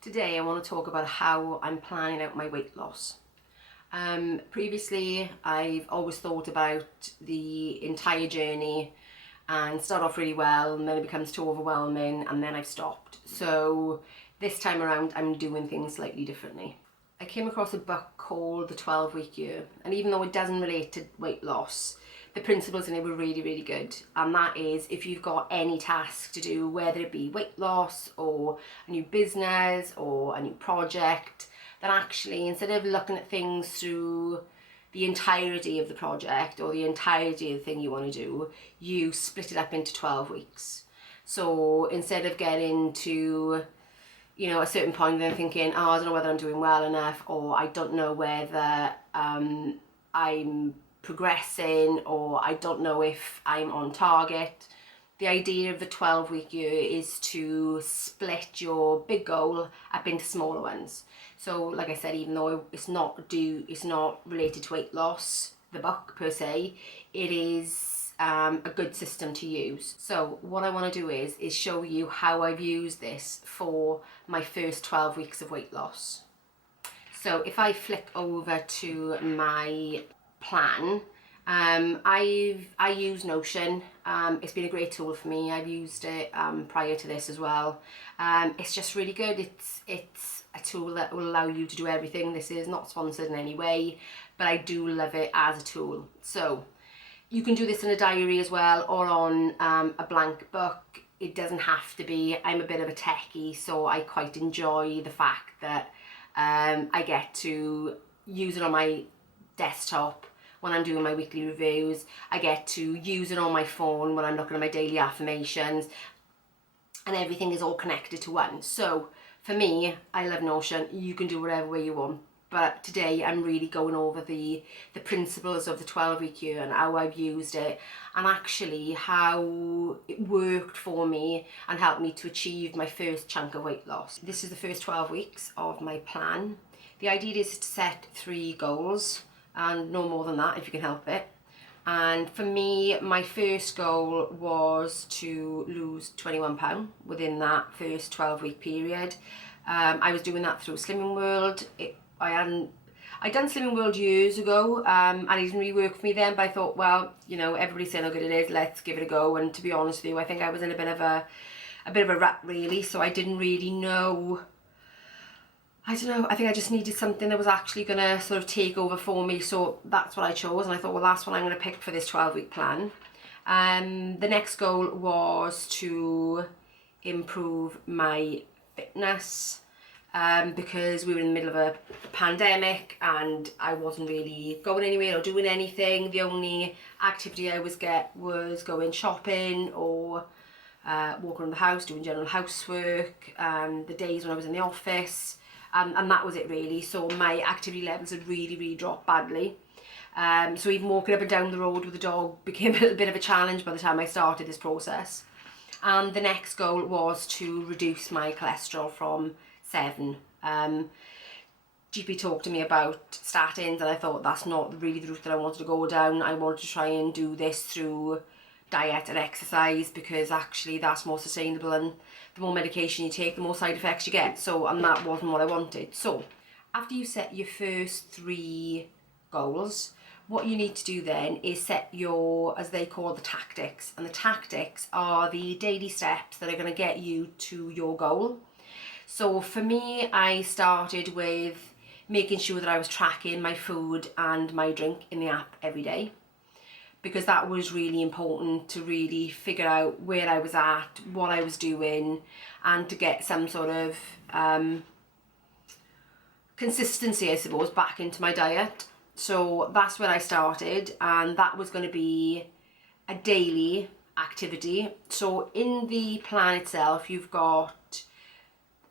Today I want to talk about how I'm planning out my weight loss. Previously I've always thought about the entire journey and start off really well, and then it becomes too overwhelming and then I've stopped. So this time around I'm doing things slightly differently. I came across a book called The 12-Week Year, and even though it doesn't relate to weight loss, the principles in it were really good. And that is, if you've got any task to do, whether it be weight loss or a new business or a new project, then actually instead of looking at things through the entirety of the project or the entirety of the thing you want to do, you split it up into 12 weeks. So instead of getting to a certain point and thinking, oh, I don't know whether I'm doing well enough, or I don't know whether I'm progressing, or I don't know if I'm on target. The idea of the 12-week year is to split your big goal up into smaller ones. So like I said, even though it's not related to weight loss, the book per se, it is a good system to use. So what I want to do is show you how I've used this for my first 12 weeks of weight loss. So if I flick over to my plan, I use Notion. It's been a great tool for me. I've used it prior to this as well. It's just really good. It's a tool that will allow you to do everything. This is not sponsored in any way, but I do love it as a tool. So you can do this in a diary as well, or on a blank book. It doesn't have to be. I'm a bit of a techie, so I quite enjoy the fact that I get to use it on my desktop when I'm doing my weekly reviews. I get to use it on my phone when I'm looking at my daily affirmations, and everything is all connected to one. So for me, I love Notion. You can do whatever way you want. But today I'm really going over the principles of the 12-week year and how I've used it, and actually how it worked for me and helped me to achieve my first chunk of weight loss. This is the first 12 weeks of my plan. The idea is to set 3 goals, and no more than that if you can help it. And for me, my first goal was to lose 21 pounds within that first 12-week period. I was doing that through Slimming World. I'd done Slimming World years ago, and it didn't really work for me then, but I thought, well, everybody's saying how good it is, let's give it a go. And to be honest with you, I think I was in a bit of a rut really, so I didn't really know. I don't know, I think I just needed something that was actually going to sort of take over for me, so that's what I chose, and I thought, well, that's what I'm going to pick for this 12-week plan. The next goal was to improve my fitness, because we were in the middle of a pandemic and I wasn't really going anywhere or doing anything. The only activity I was going shopping or walking around the house, doing general housework, the days when I was in the office, and that was it really. So my activity levels had really dropped badly. So even walking up and down the road with the dog became a little bit of a challenge by the time I started this process. And the next goal was to reduce my cholesterol from 7. GP talked to me about statins, and I thought that's not really the route that I wanted to go down. I wanted to try and do this through diet and exercise, because actually that's more sustainable, and the more medication you take, the more side effects you get. And that wasn't what I wanted. So after you set your first 3 goals, what you need to do then is set your, as they call, the tactics. And the tactics are the daily steps that are going to get you to your goal. So for me, I started with making sure that I was tracking my food and my drink in the app every day, because that was really important to really figure out where I was at, what I was doing, and to get some sort of consistency, I suppose, back into my diet. So that's where I started, and that was going to be a daily activity. So in the plan itself, you've got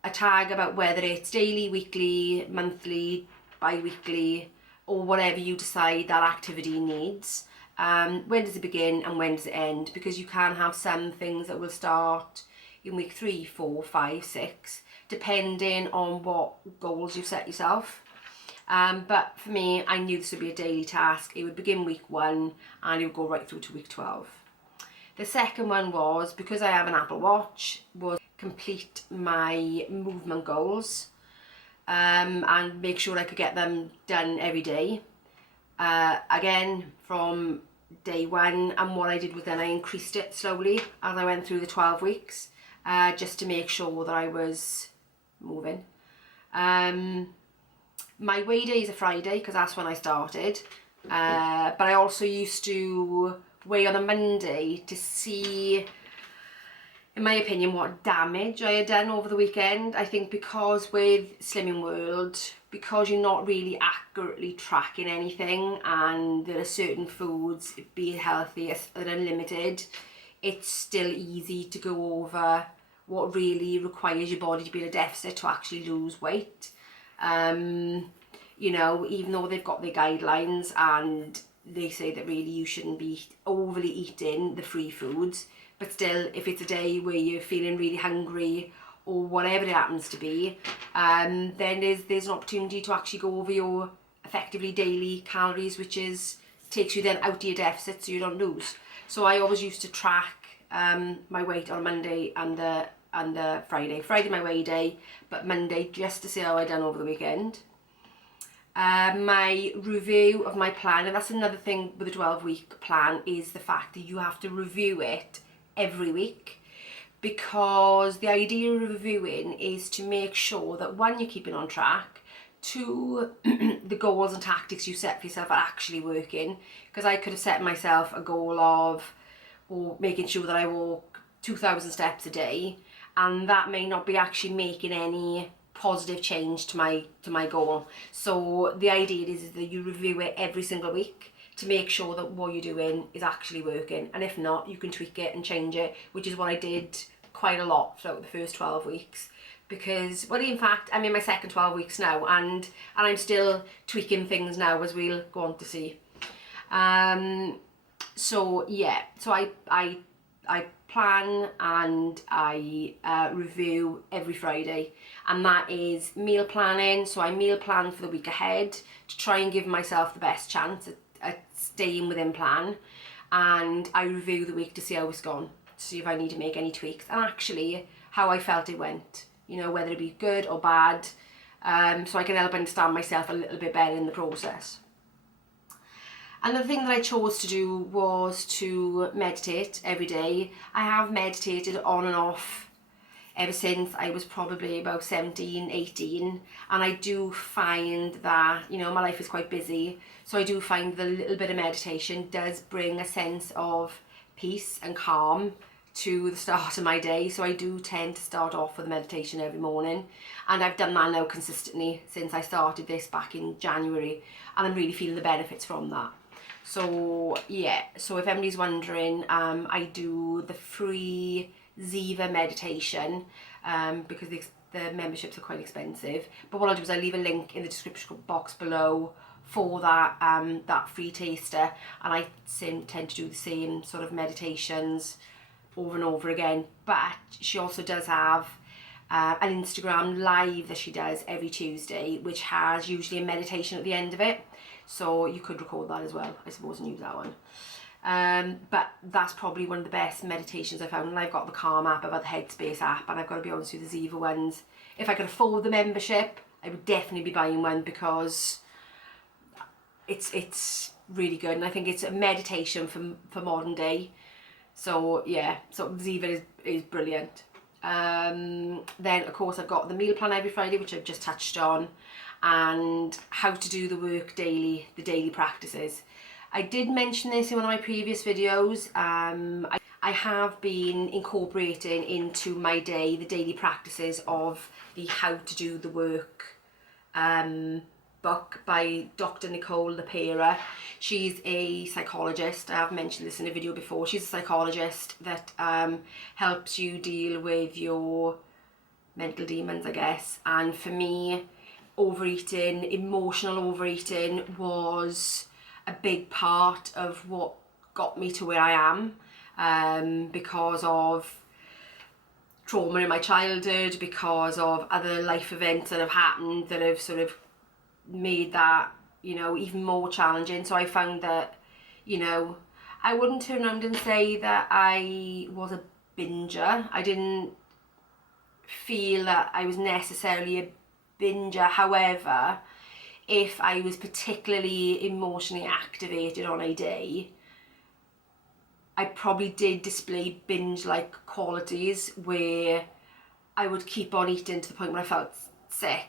a tag about whether it's daily, weekly, monthly, bi-weekly, or whatever you decide that activity needs. When does it begin and when does it end? Because you can have some things that will start in week 3, 4, 5, 6, depending on what goals you've set yourself. But for me, I knew this would be a daily task. It would begin week 1 and it would go right through to week 12. The second one was, because I have an Apple Watch, was complete my movement goals and make sure I could get them done every day. Again, from day one, and what I did was then I increased it slowly as I went through the 12 weeks, just to make sure that I was moving. My weigh day is a Friday because that's when I started, but I also used to weigh on a Monday to see, in my opinion, what damage I had done over the weekend. I think because with Slimming World, because you're not really accurately tracking anything, and there are certain foods, be it healthy or unlimited, it's still easy to go over what really requires your body to be in a deficit to actually lose weight. You know, even though they've got their guidelines and they say that really you shouldn't be overly eating the free foods, but still, if it's a day where you're feeling really hungry or whatever it happens to be, then there's an opportunity to actually go over your effectively daily calories, which takes you then out of your deficit so you don't lose. So I always used to track my weight on Monday and Friday. Friday my weigh day, but Monday just to see how I done over the weekend. My review of my plan, and that's another thing with a 12-week plan, is the fact that you have to review it every week, because the idea of reviewing is to make sure that, one, you're keeping on track, two, the goals and tactics you set for yourself are actually working. Because I could have set myself a goal of making sure that I walk 2,000 steps a day, and that may not be actually making any positive change to my goal. So the idea is that you review it every single week to make sure that what you're doing is actually working, and if not, you can tweak it and change it, which is what I did quite a lot throughout the first 12 weeks. Because, well, in fact, I'm in my second 12 weeks now, and I'm still tweaking things now, as we'll go on to see. So yeah, so I plan and I review every Friday, and that is meal planning. So I meal plan for the week ahead to try and give myself the best chance at staying within plan, and I review the week to see how it's gone, to see if I need to make any tweaks, and actually how I felt it went, you know, whether it be good or bad, so I can help understand myself a little bit better in the process. Another thing that I chose to do was to meditate every day. I have meditated on and off ever since I was probably about 17, 18, and I do find that, you know, my life is quite busy, so I do find that a little bit of meditation does bring a sense of peace and calm to the start of my day. So I do tend to start off with meditation every morning, and I've done that now consistently since I started this back in January, and I'm really feeling the benefits from that. So yeah, so if anybody's wondering, I do the free Ziva meditation, because the memberships are quite expensive, but what I'll do is I'll leave a link in the description box below for that that free taster, and I tend to do the same sort of meditations over and over again. But she also does have an Instagram live that she does every Tuesday, which has usually a meditation at the end of it, so you could record that as well, I suppose, and use that one. But that's probably one of the best meditations I found, and I've got the Calm app, I've got the Headspace app, and I've got to be honest with the Ziva ones, if I could afford the membership, I would definitely be buying one, because it's really good, and I think it's a meditation for modern day. So yeah, so Ziva is brilliant. Then of course I've got the meal plan every Friday, which I've just touched on, and how to do the work daily, the daily practices. I did mention this in one of my previous videos. I have been incorporating into my day the daily practices of the How to Do the Work book by Dr. Nicole LaPera. She's a psychologist. I have mentioned this in a video before. She's a psychologist that helps you deal with your mental demons, I guess. And for me, overeating, emotional overeating, was a big part of what got me to where I am, because of trauma in my childhood, because of other life events that have happened that have sort of made that, you know, even more challenging. So I found that, you know, I wouldn't turn around and say that I was a binger. I didn't feel that I was necessarily a binger. However, if I was particularly emotionally activated on a day, I probably did display binge-like qualities where I would keep on eating to the point where I felt sick,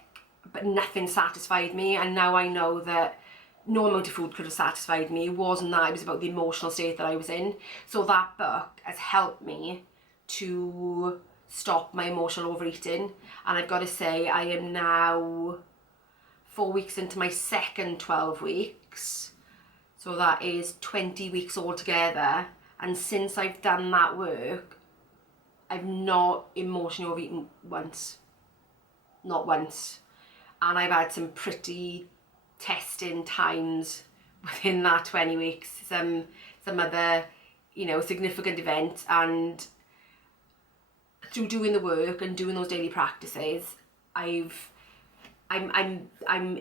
but nothing satisfied me. And now I know that no amount of food could have satisfied me. It wasn't that, it was about the emotional state that I was in. So that book has helped me to stop my emotional overeating. And I've got to say, I am now 4 weeks into my second 12 weeks. So that is 20 weeks altogether. And since I've done that work, I've not emotionally overeaten once. Not once. And I've had some pretty testing times within that 20 weeks. Some other, you know, significant events. And through doing the work and doing those daily practices, I'm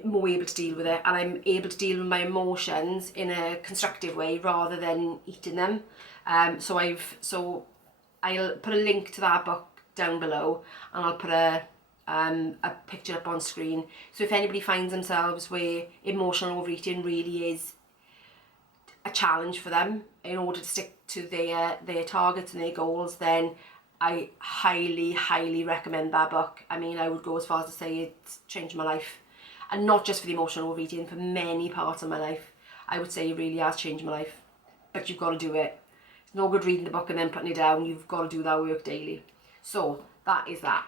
more able to deal with it, and I'm able to deal with my emotions in a constructive way rather than eating them. So I'll put a link to that book down below, and I'll put a picture up on screen. So if anybody finds themselves where emotional overeating really is a challenge for them in order to stick to their targets and their goals, then I highly, highly recommend that book. I mean, I would go as far as to say it's changed my life. And not just for the emotional overeating, for many parts of my life. I would say it really has changed my life. But you've got to do it. It's no good reading the book and then putting it down. You've got to do that work daily. So, that is that.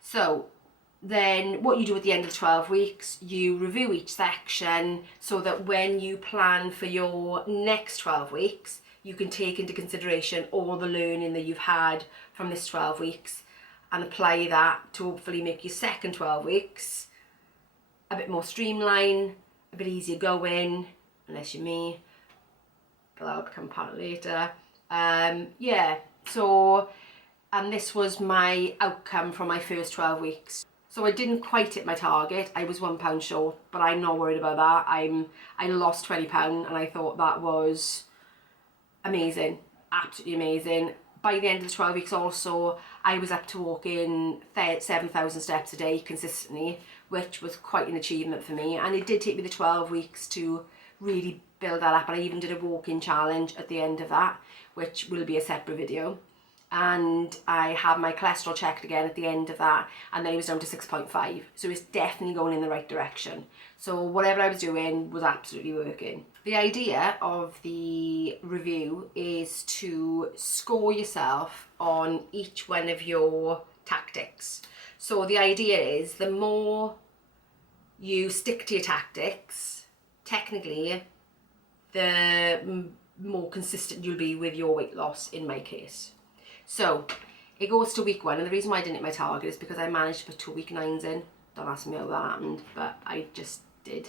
So, then what you do at the end of the 12 weeks, you review each section so that when you plan for your next 12 weeks, you can take into consideration all the learning that you've had from this 12 weeks and apply that to hopefully make your second 12 weeks a bit more streamlined, a bit easier going, unless you're me, but that'll become apparent later. Yeah, so, and this was my outcome from my first 12 weeks. So I didn't quite hit my target. I was £1 short, but I'm not worried about that. I lost £20 and I thought that was amazing, absolutely amazing. By the end of the 12 weeks also, I was up to walking 7,000 steps a day consistently, which was quite an achievement for me. And it did take me the 12 weeks to really build that up. And I even did a walking challenge at the end of that, which will be a separate video. And I had my cholesterol checked again at the end of that, and then it was down to 6.5. So it's definitely going in the right direction. So whatever I was doing was absolutely working. The idea of the review is to score yourself on each one of your tactics. So the idea is the more you stick to your tactics, technically, the more consistent you'll be with your weight loss in my case. So it goes to week 1, and the reason why I didn't hit my target is because I managed to put 2 week 9s in. Don't ask me how that happened, but I just did.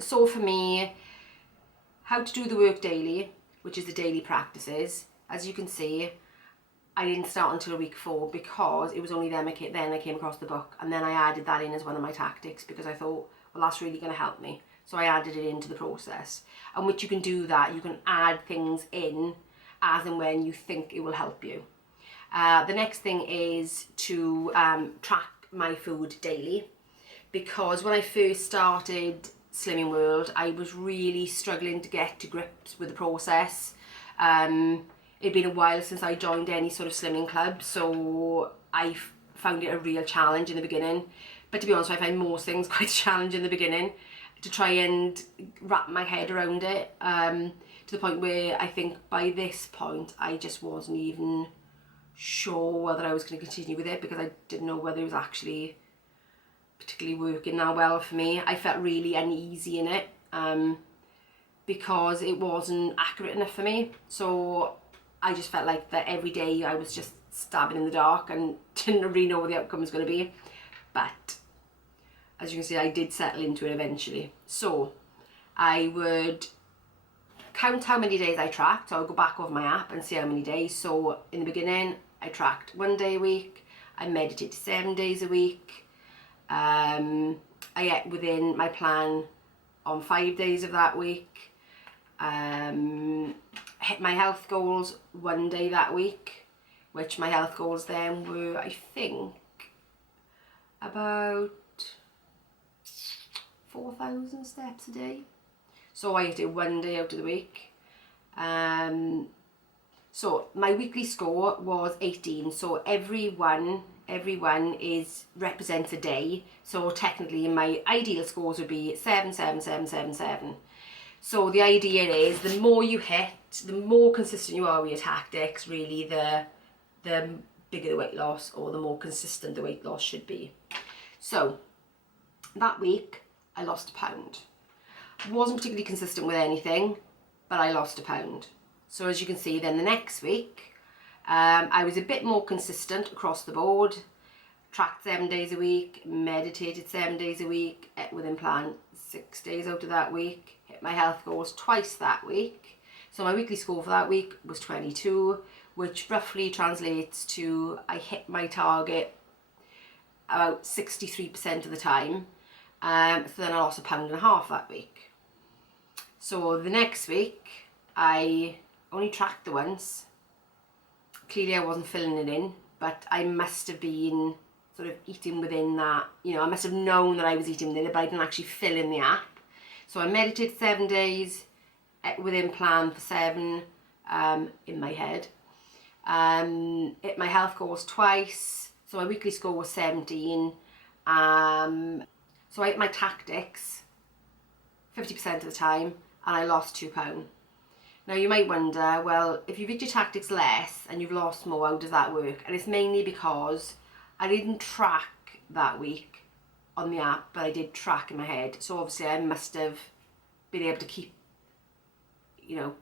So for me, how to do the work daily, which is the daily practices, as you can see, I didn't start until week 4 because it was only then I came across the book, and then I added that in as one of my tactics because I thought, well, that's really going to help me. So I added it into the process. And which you can do that, you can add things in as and when you think it will help you. The next thing is to track my food daily, because when I first started Slimming World, I was really struggling to get to grips with the process. It'd been a while since I joined any sort of slimming club, so I found it a real challenge in the beginning. But to be honest, I find most things quite a challenge in the beginning to try and wrap my head around it. To the point where I think by this point I just wasn't even sure whether I was going to continue with it, because I didn't know whether it was actually particularly working that well for me. I felt really uneasy in it because it wasn't accurate enough for me. So I just felt like that every day I was just stabbing in the dark and didn't really know what the outcome was going to be. But as you can see, I did settle into it eventually. So I would count how many days I tracked. So I'll go back over my app and see how many days. So in the beginning, I tracked 1 day a week. I meditated 7 days a week. I ate within my plan on 5 days of that week. Hit my health goals 1 day that week. which my health goals then were, I think, about 4,000 steps a day. So I did 1 day out of the week. So my weekly score was 18. So every one represents a day. So technically my ideal scores would be 7, 7, 7, 7, 7. So the idea is the more you hit, the more consistent you are with your tactics, really the bigger the weight loss, or the more consistent the weight loss should be. So that week I lost a pound. Wasn't particularly consistent with anything, but I lost a pound. So as you can see, then the next week I was a bit more consistent across the board. Tracked 7 days a week, meditated 7 days a week, ate within plan 6 days out of that week, hit my health goals twice that week. So my weekly score for that week was 22, which roughly translates to I hit my target about 63% of the time. So then I lost 1.5 pounds that week. So the next week I only tracked the once. Clearly I wasn't filling it in, but I must have been sort of eating within that, you know, I must have known that I was eating within it, but I didn't actually fill in the app. So I meditated 7 days, within plan for 7, in my head. Hit my health goals twice, so my weekly score was 17. So I hit my tactics 50% of the time, and I lost £2. Now you might wonder, well, if you've hit your tactics less and you've lost more, how does that work? And it's mainly because I didn't track that week on the app, but I did track in my head. So obviously I must have been able to keep, you know,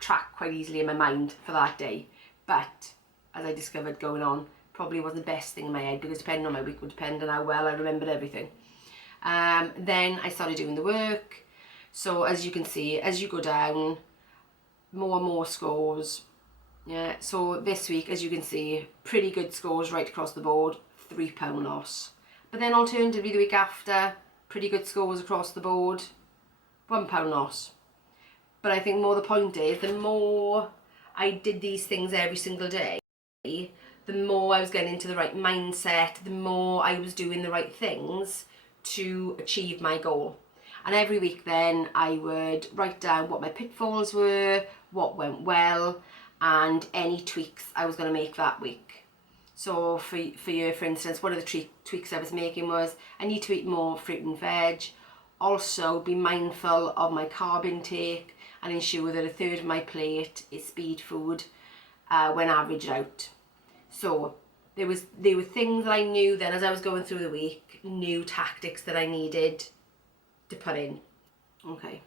track quite easily in my mind for that day. But as I discovered going on, probably wasn't the best thing in my head, because depending on my week would depend on how well I remembered everything. Then I started doing the work. So as you can see, as you go down, more and more scores. Yeah, so this week, as you can see, pretty good scores right across the board, £3 loss. But then alternatively the week after, pretty good scores across the board, £1 loss. But I think more the point is, the more I did these things every single day, the more I was getting into the right mindset, the more I was doing the right things to achieve my goal. And every week then I would write down what my pitfalls were, what went well, and any tweaks I was going to make that week. So for instance, one of the tweaks I was making was I need to eat more fruit and veg, also be mindful of my carb intake, and ensure that 1/3 of my plate is speed food when averaged out. So there were things that I knew then as I was going through the week, new tactics that I needed to put in. Okay,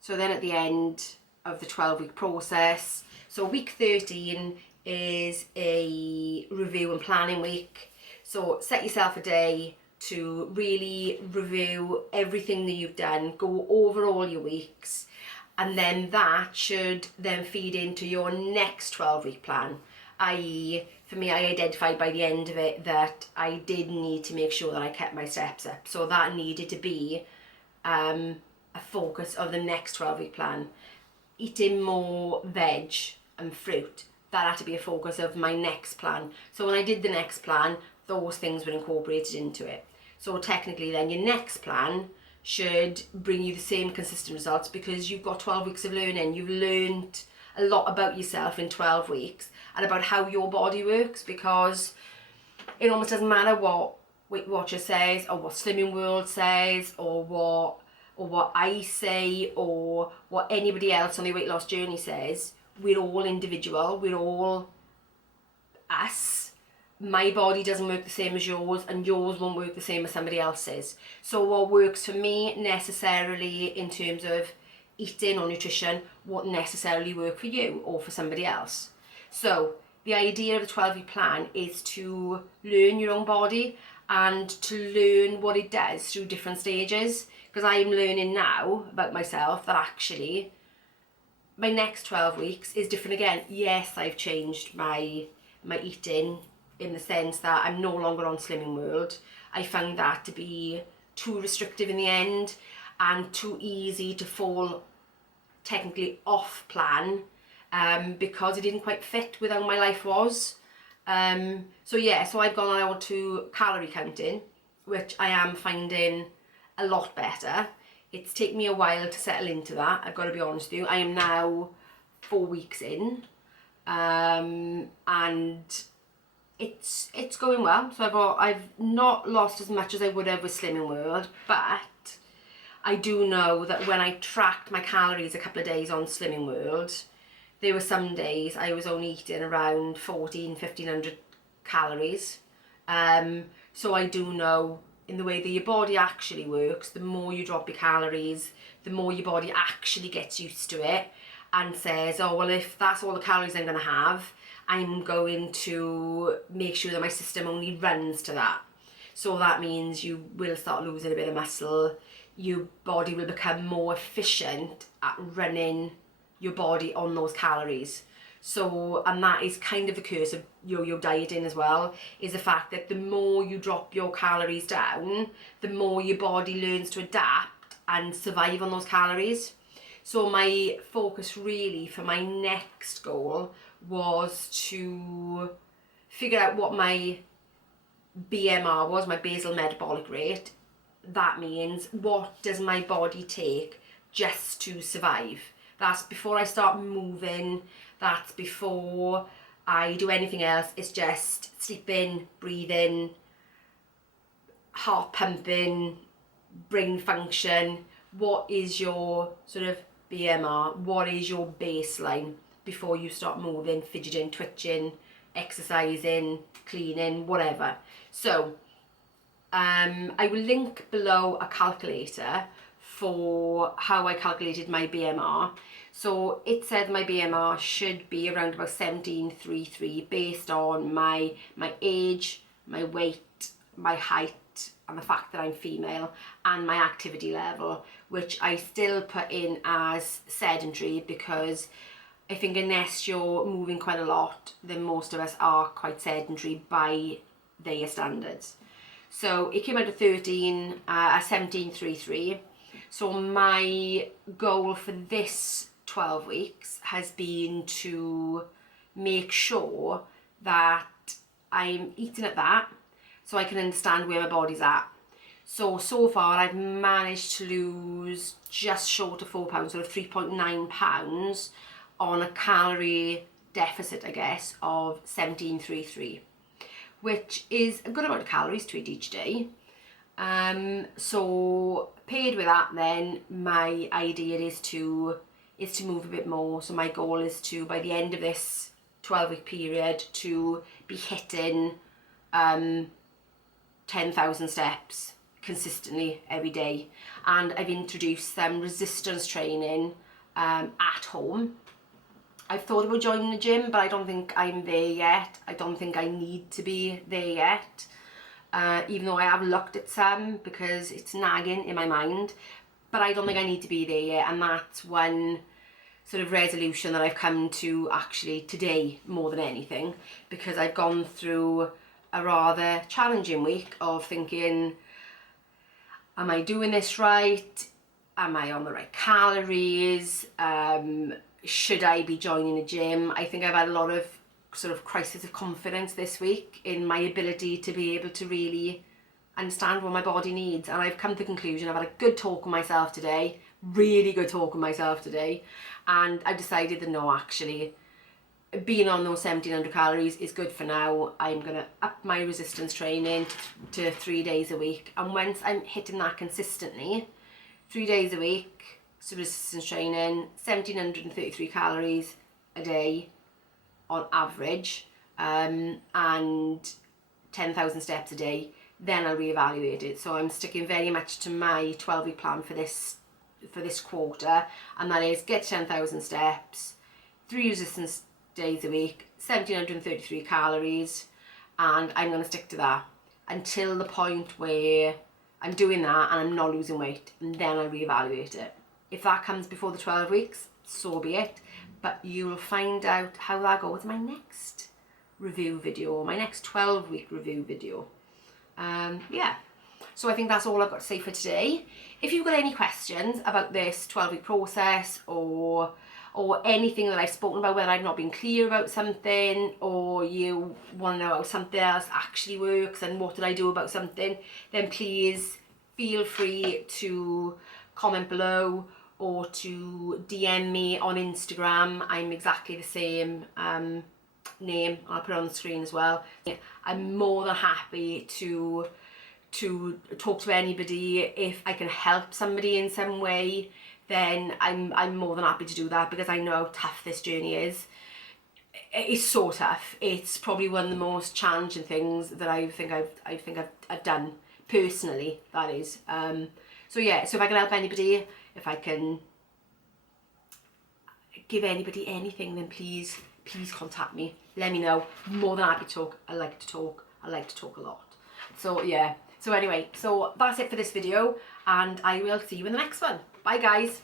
so then at the end of the 12-week process, so week 13 is a review and planning week. So set yourself a day to really review everything that you've done, go over all your weeks, and then that should then feed into your next 12-week plan. I.e., for me, I identified by the end of it that I did need to make sure that I kept my steps up. So that needed to be a focus of the next 12-week plan. Eating more veg and fruit, that had to be a focus of my next plan. So when I did the next plan, those things were incorporated into it. So technically then your next plan should bring you the same consistent results, because you've got 12 weeks of learning. You've learned a lot about yourself in 12 weeks and about how your body works, because it almost doesn't matter what Weight Watchers says, or what Slimming World says, or what I say, or what anybody else on the weight loss journey says. We're all individual, we're all us. My body doesn't work the same as yours, and yours won't work the same as somebody else's. So what works for me necessarily in terms of eating or nutrition won't necessarily work for you or for somebody else. So the idea of the 12-week plan is to learn your own body and to learn what it does through different stages, because I'm learning now about myself that actually my next 12 weeks is different again. Yes, I've changed my eating in the sense that I'm no longer on Slimming World. I found that to be too restrictive in the end and too easy to fall technically off plan because it didn't quite fit with how my life was. So yeah, so I've gone on to calorie counting, which I am finding a lot better. It's taken me a while to settle into that, I've got to be honest with you. I am now 4 weeks in, and it's going well. So I've not lost as much as I would have with Slimming World, but I do know that when I tracked my calories a couple of days on Slimming World, there were some days I was only eating around 1,500 calories. So I do know, in the way that your body actually works, the more you drop your calories, the more your body actually gets used to it and says, oh, well, if that's all the calories I'm going to have, I'm going to make sure that my system only runs to that. So that means you will start losing a bit of muscle. Your body will become more efficient at running your body on those calories. So, and that is kind of the curse of yo-yo dieting as well, is the fact that the more you drop your calories down, the more your body learns to adapt and survive on those calories. So my focus really for my next goal was to figure out what my BMR was, my basal metabolic rate. That means, what does my body take just to survive? That's before I start moving, that's before I do anything else. It's just sleeping, breathing, heart pumping, brain function. What is your sort of BMR? What is your baseline before you start moving, fidgeting, twitching, exercising, cleaning, whatever? So I will link below a calculator for how I calculated my BMR. So it said my BMR should be around about 17.33 based on my age, my weight, my height, and the fact that I'm female, and my activity level, which I still put in as sedentary, because I think unless you're moving quite a lot, then most of us are quite sedentary by their standards. So it came out to 17.33. So my goal for this 12 weeks has been to make sure that I'm eating at that, so I can understand where my body's at. So far I've managed to lose just short of 4 pounds, sort of 3.9 pounds on a calorie deficit, I guess, of 17.33, which is a good amount of calories to eat each day. So paired with that, then my idea is to move a bit more. So my goal is to, by the end of this 12-week period, to be hitting 10,000 steps consistently every day. And I've introduced some resistance training at home. I've thought about joining the gym, but I don't think I'm there yet. I don't think I need to be there yet, even though I have looked at some, because it's nagging in my mind, but I don't think I need to be there yet. And that's one sort of resolution that I've come to actually today more than anything, because I've gone through a rather challenging week of thinking, am I doing this right? Am I on the right calories? Should I be joining a gym? I think I've had a lot of sort of crisis of confidence this week in my ability to be able to really understand what my body needs. And I've come to the conclusion, I've had a good talk with myself today, really good talk with myself today, and I've decided that no, actually, being on those 1700 calories is good for now. I'm going to up my resistance training to 3 days a week. And once I'm hitting that consistently, 3 days a week, so resistance training, 1733 calories a day on average, and 10,000 steps a day, then I'll reevaluate it. So I'm sticking very much to my 12-week plan for this quarter, and that is get 10,000 steps, 3 resistance days a week, 1733 calories, and I'm going to stick to that until the point where I'm doing that and I'm not losing weight, and then I'll reevaluate it. If that comes before the 12 weeks, so be it, but you'll find out how that goes in my next review video, my next 12-week review video. Yeah, so I think that's all I've got to say for today. If you've got any questions about this 12-week process, or or anything that I've spoken about, whether I've not been clear about something, or you want to know how something else actually works and what did I do about something, then please feel free to comment below or to DM me on Instagram. I'm exactly the same name. I'll put it on the screen as well. I'm more than happy to talk to anybody. If I can help somebody in some way, then I'm more than happy to do that, because I know how tough this journey is. It's so tough. It's probably one of the most challenging things that I think I've done personally, that is. So yeah, so if I can help anybody, if I can give anybody anything, then please contact me. Let me know. I'm more than happy to talk. I like to talk. I like to talk a lot. So yeah. So anyway, so that's it for this video, and I will see you in the next one. Bye guys.